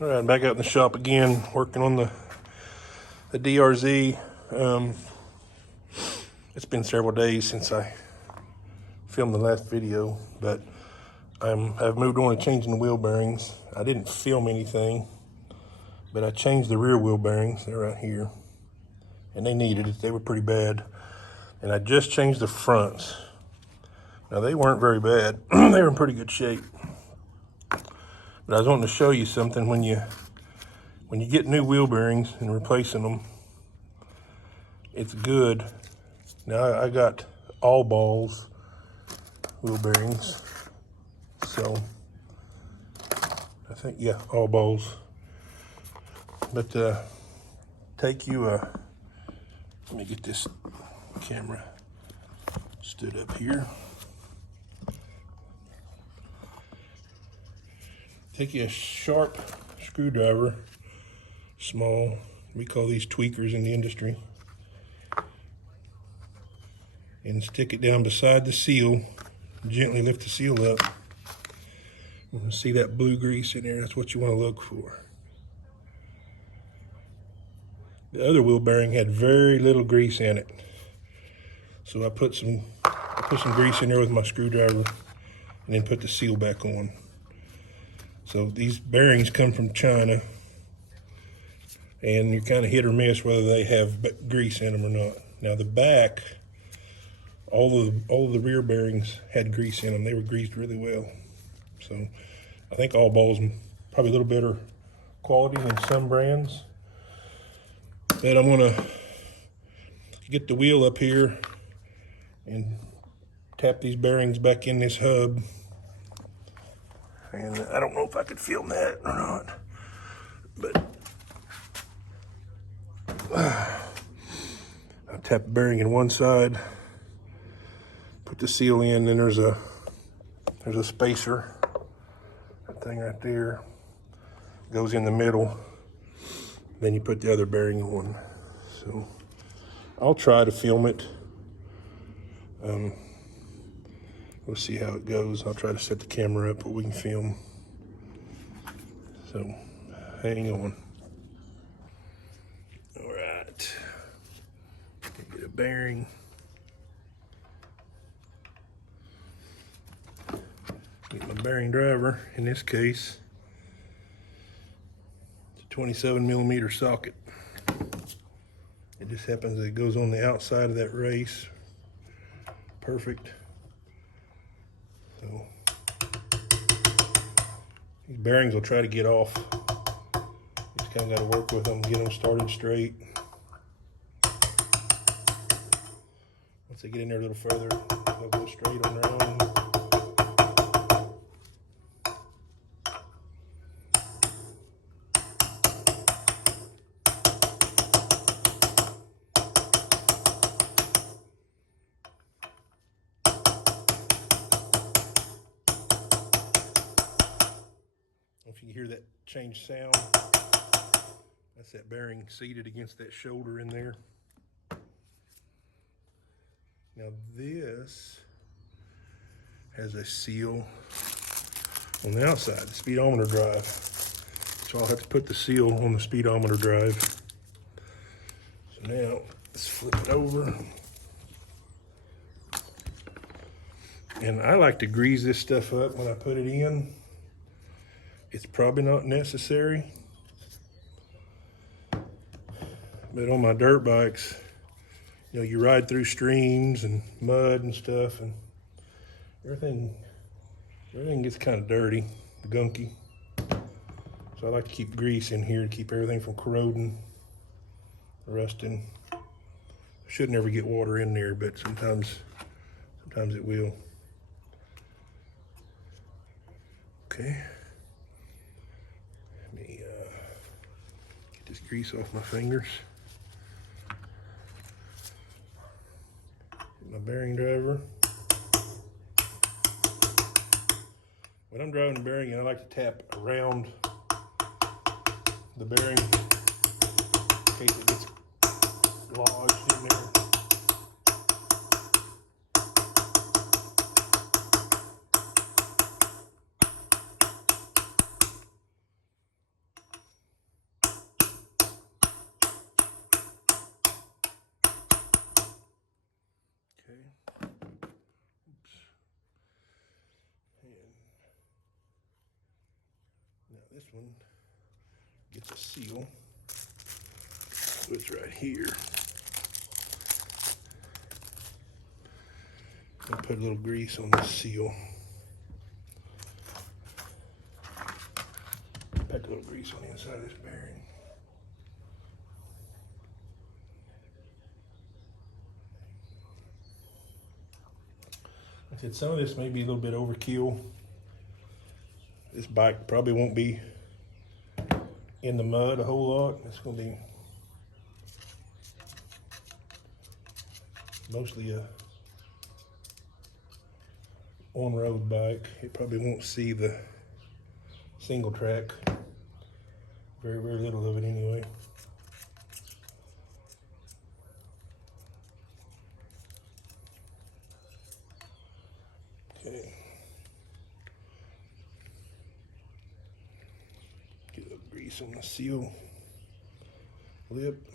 All right, I'm back out in the shop again, working on the DRZ. It's been several days since I filmed the last video, but I've moved on to changing the wheel bearings. I didn't film anything, but I changed the rear wheel bearings. They're right here, and they needed it. They were pretty bad. And I just changed the fronts. Now, they weren't very bad. They were in pretty good shape. But I was wanting to show you something. When you get new wheel bearings and replacing them, it's good. Now, I got all balls wheel bearings. So, I think, yeah, all balls. But take you let me get this camera stood up here. Take you a sharp screwdriver, small, we call these tweakers in the industry, and stick it down beside the seal. Gently lift the seal up. You can see that blue grease in there. That's what you want to look for. The other wheel bearing had very little grease in it, so I put some grease in there with my screwdriver, and then put the seal back on. So these bearings come from China, and you're kind of hit or miss whether they have grease in them or not. Now the back, all of the rear bearings had grease in them. They were greased really well. So I think all balls probably a little better quality than some brands. But I'm gonna get the wheel up here and tap these bearings back in this hub. And I don't know if I could film that or not, but I'll tap the bearing in one side, put the seal in, then there's a spacer, that thing right there, goes in the middle, then you put the other bearing on. So I'll try to film it. We'll see how it goes. I'll try to set the camera up where we can film. So, hang on. All right. Get a bearing. Get my bearing driver. In this case, it's a 27mm socket. It just happens that it goes on the outside of that race. Perfect. So these bearings will try to get off. You just kind of got to work with them, get them started straight. Once they get in there a little further, they'll go straight on their own. If you hear that change sound, that's that bearing seated against that shoulder in there. Now this has a seal on the outside, the speedometer drive. So I'll have to put the seal on the speedometer drive. So now let's flip it over. And I like to grease this stuff up when I put it in. It's probably not necessary, but on my dirt bikes, you know, you ride through streams and mud and stuff, and everything gets kind of dirty, gunky. So I like to keep grease in here to keep everything from corroding, rusting. I should never get water in there, but sometimes it will. Okay. Let me get this grease off my fingers. Get my bearing driver. When I'm driving the bearing, I like to tap around the bearing in case it gets lodged in there. This one gets a seal, so it's right here. I'll put a little grease on the seal. Pack a little grease on the inside of this bearing. I said some of this may be a little bit overkill. This bike probably won't be in the mud a whole lot. It's going to be mostly a on-road bike. It probably won't see the single track. Very, very little of it anyway. Okay. Get a little grease on the seal lip.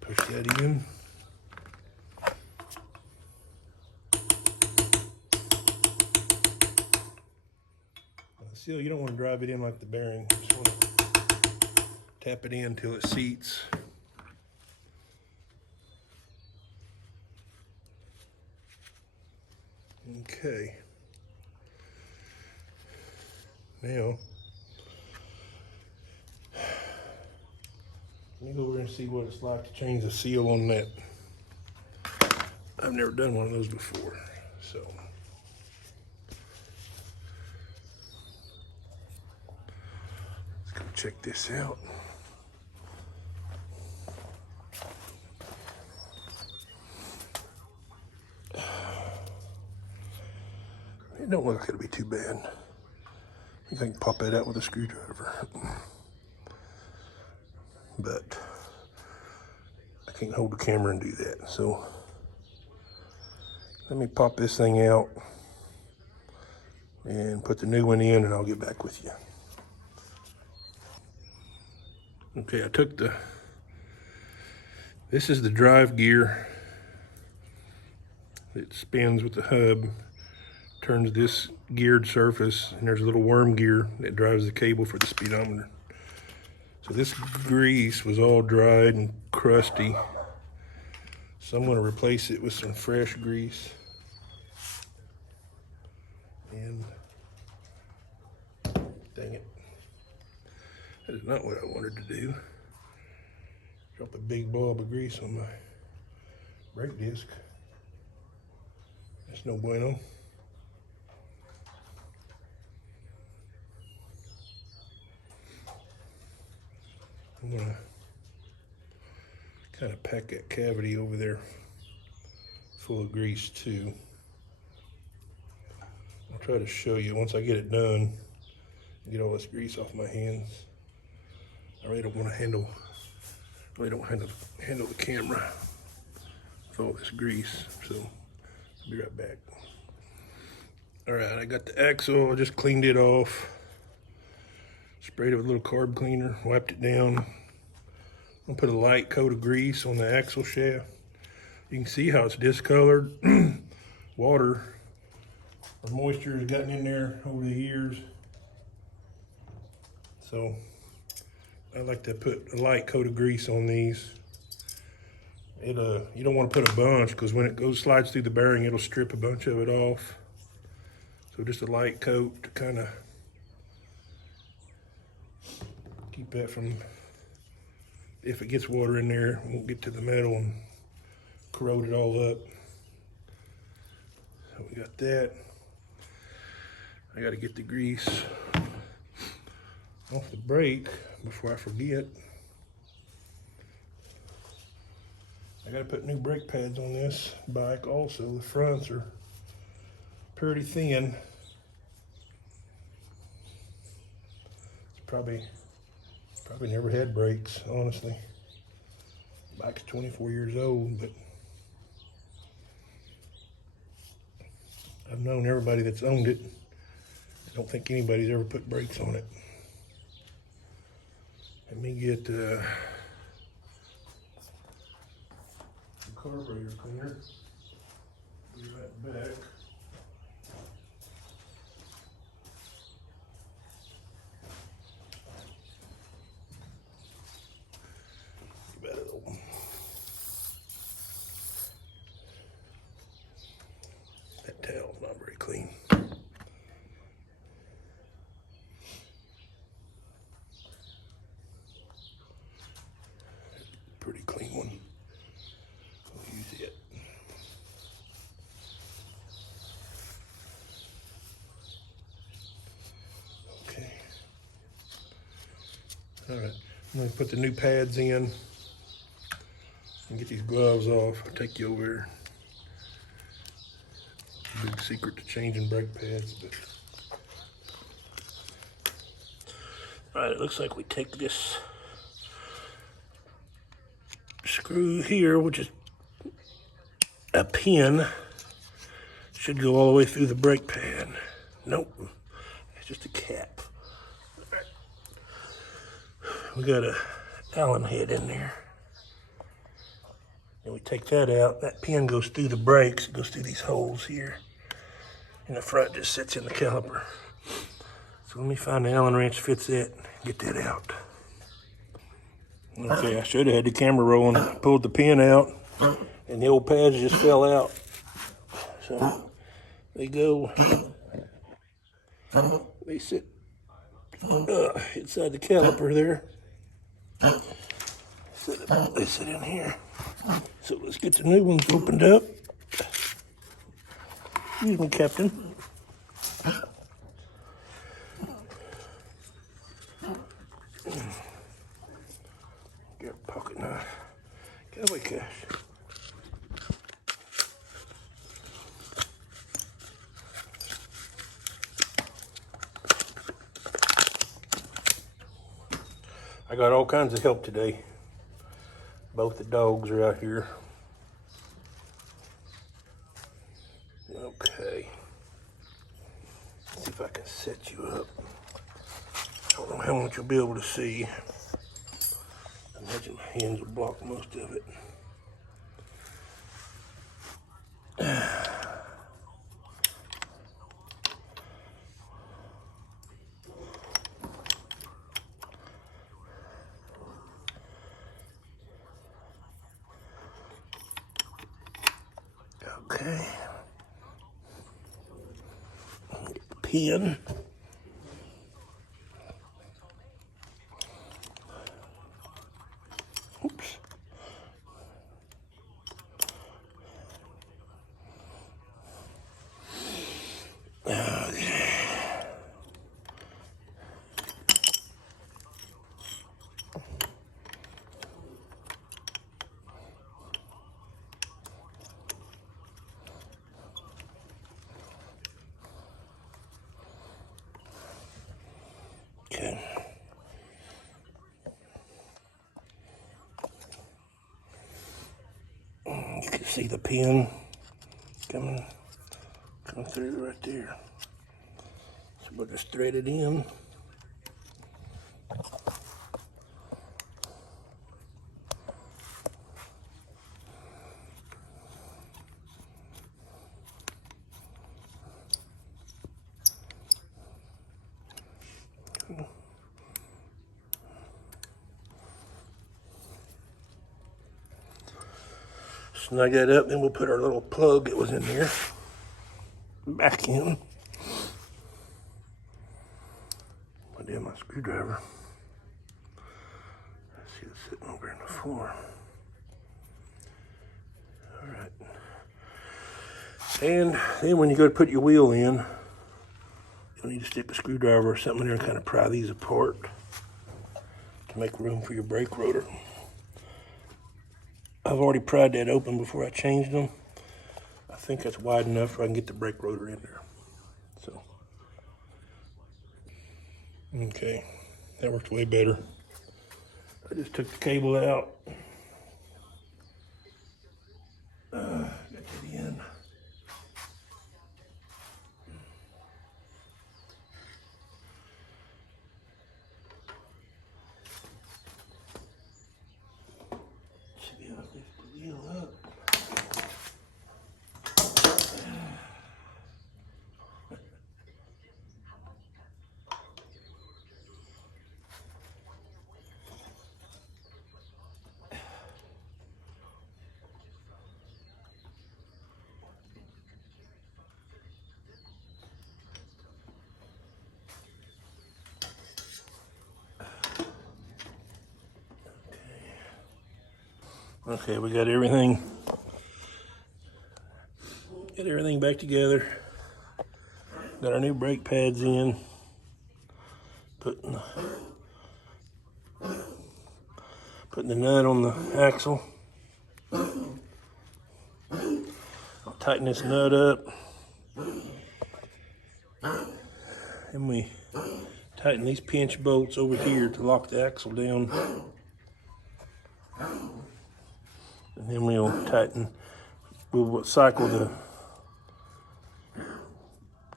Push that in. The seal, you don't want to drive it in like the bearing. You just want to tap it in until it seats. Okay. Now, let me go over and see what it's like to change the seal on that. I've never done one of those before, so. Let's go check this out. It don't look like it'll be too bad. I think I can pop that out with a screwdriver. But I can't hold the camera and do that. So let me pop this thing out and put the new one in, and I'll get back with you. Okay, I took this is the drive gear. It spins with the hub, turns this geared surface, and there's a little worm gear that drives the cable for the speedometer. So this grease was all dried and crusty, so I'm going to replace it with some fresh grease. And dang it, that is not what I wanted to do. Drop a big blob of grease on my brake disc. That's no bueno. I'm gonna kind of pack that cavity over there full of grease too. I'll try to show you once I get it done, get all this grease off my hands. I really don't want to handle the camera with all this grease, so I'll be right back. All right, I got the axle. I just cleaned it off. Sprayed it with a little carb cleaner, wiped it down. I'm gonna put a light coat of grease on the axle shaft. You can see how it's discolored. Water or moisture has gotten in there over the years. So I like to put a light coat of grease on these. You don't want to put a bunch, because when it slides through the bearing, it'll strip a bunch of it off. So just a light coat to kind of keep that from, if it gets water in there, it won't get to the metal and corrode it all up. So we got that. I got to get the grease off the brake before I forget. I got to put new brake pads on this bike also. The fronts are pretty thin. It's probably never had brakes, honestly. Bike's 24 years old, but I've known everybody that's owned it. I don't think anybody's ever put brakes on it. Let me get the carburetor cleaner. Put that back. That towel's not very clean. Pretty clean one. We'll use it. Okay. All right. I'm going to put the new pads in and get these gloves off. I'll take you over here. Big secret to changing brake pads. But... all right, it looks like we take this screw here, which is a pin, should go all the way through the brake pad. Nope, it's just a cap. Right. We got a Allen head in there. And we take that out. That pin goes through the brakes. It goes through these holes here. And the front just sits in the caliper. So let me find the Allen wrench fits that. Get that out. Okay, I should have had the camera rolling. Pulled the pin out, and the old pads just fell out. So they go. They sit inside the caliper there. They sit in here. So let's get the new ones opened up. Excuse me, Captain. Get a pocket knife. Get away, Cash. I got all kinds of help today. Both the dogs are out here. Okay. Let's see if I can set you up. I don't know how much you'll be able to see. I imagine my hands will block most of it. Okay. Get the pin. Oops. Okay. Okay. You can see the pin coming through right there. So we'll just thread it in. Snug that up, then we'll put our little plug that was in there back in. I did my screwdriver. I see it sitting over in the floor. All right. And then when you go to put your wheel in, you'll need to stick a screwdriver or something in there and kind of pry these apart to make room for your brake rotor. I've already pried that open before I changed them. I think that's wide enough where I can get the brake rotor in there. So, okay, that works way better. I just took the cable out. Got to the end. Should be able to lift the wheel up. Okay, we got everything back together. Got our new brake pads in. Putting the nut on the axle. I'll tighten this nut up. And we tighten these pinch bolts over here to lock the axle down. And then we'll cycle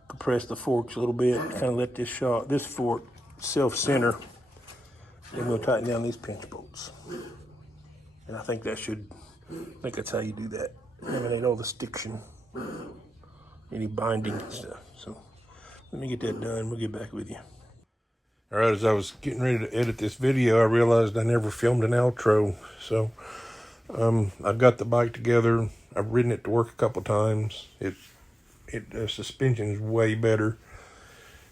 compress the forks a little bit, kind of let this fork self-center. Then we'll tighten down these pinch bolts. And I think that's how you do that. Eliminate all the stiction, any binding and stuff. So let me get that done. We'll get back with you. All right, as I was getting ready to edit this video, I realized I never filmed an outro. So I've got the bike together. I've ridden it to work a couple times. The suspension is way better.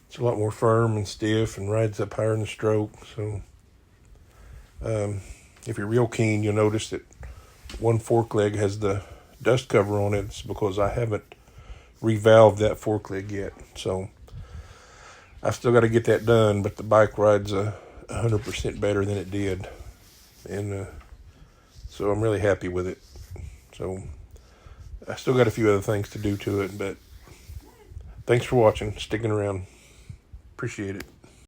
It's a lot more firm and stiff and rides up higher in the stroke. So if you're real keen, you'll notice that one fork leg has the dust cover on it. It's because I haven't revalved that fork leg yet. So I've still got to get that done, but the bike rides 100% better than it did. And so I'm really happy with it. So I still got a few other things to do to it, but thanks for watching, sticking around. Appreciate it.